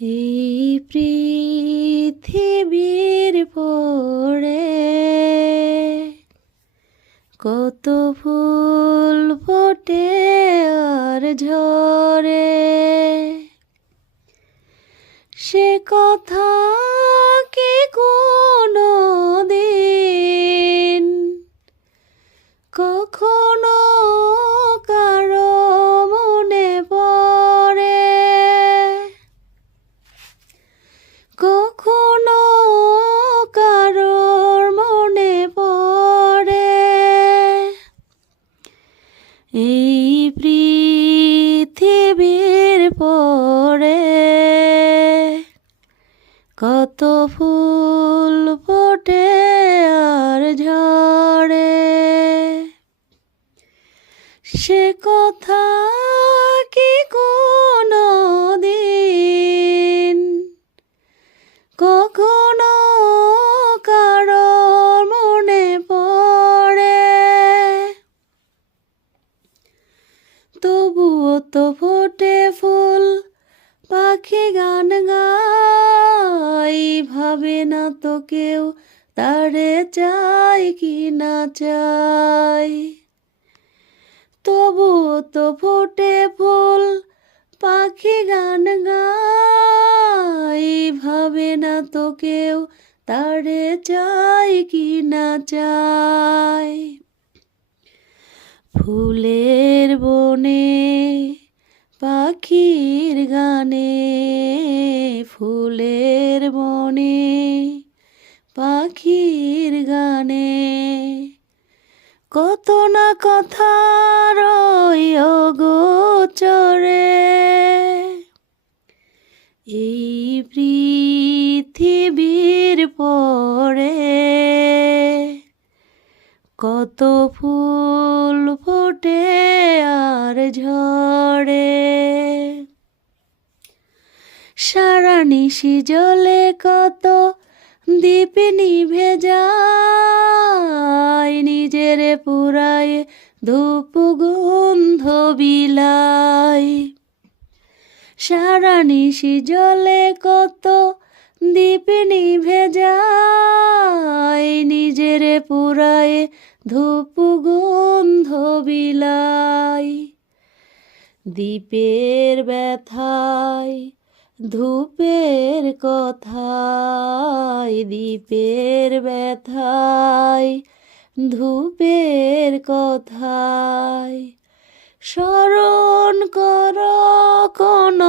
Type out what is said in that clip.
এই পৃথিবীর পরে কত ফুল ফোটে আর ঝরে, সে কথা কি কোনো দিন কখনো কারো মনে পড়ে? কখনো কারোর মনে পড়ে? এই পৃথিবীর পরে কত ফুল ফোটে আর ঝরে, সে কথা কি কোনো দিন কখনো কারো মনে পড়ে? তবুও তো ফোটে ফুল, পাখি গান গায়, ভাবে না তো কেউ তারে চাই কি না চাই। তবুও তো ফোটে ফুল, পাখি গান গায়, ভাবে না তো কেউ তারে চাই কি না চাই। ফুলের বনে পাখির গানে, ফুলের বনে পাখির গানে কত না কথা রয় অগোচরে। এই পৃথিবীর পরে কত ফুল ফোটে আর ঝরে, সারা নিশি জলে কত দীপ নিভে যায়, নিজের পুরায় ধূপ গন্ধ বিলাই। সারা নিশি জলে কত দীপ নিভে যায়, নিজের পুরায় ধূপ গন্ধ বিলাই। দীপের ব্যথায় ধূপের কথায়, দীপের ব্যথায় ধূপের কথায় স্মরণ কর কোন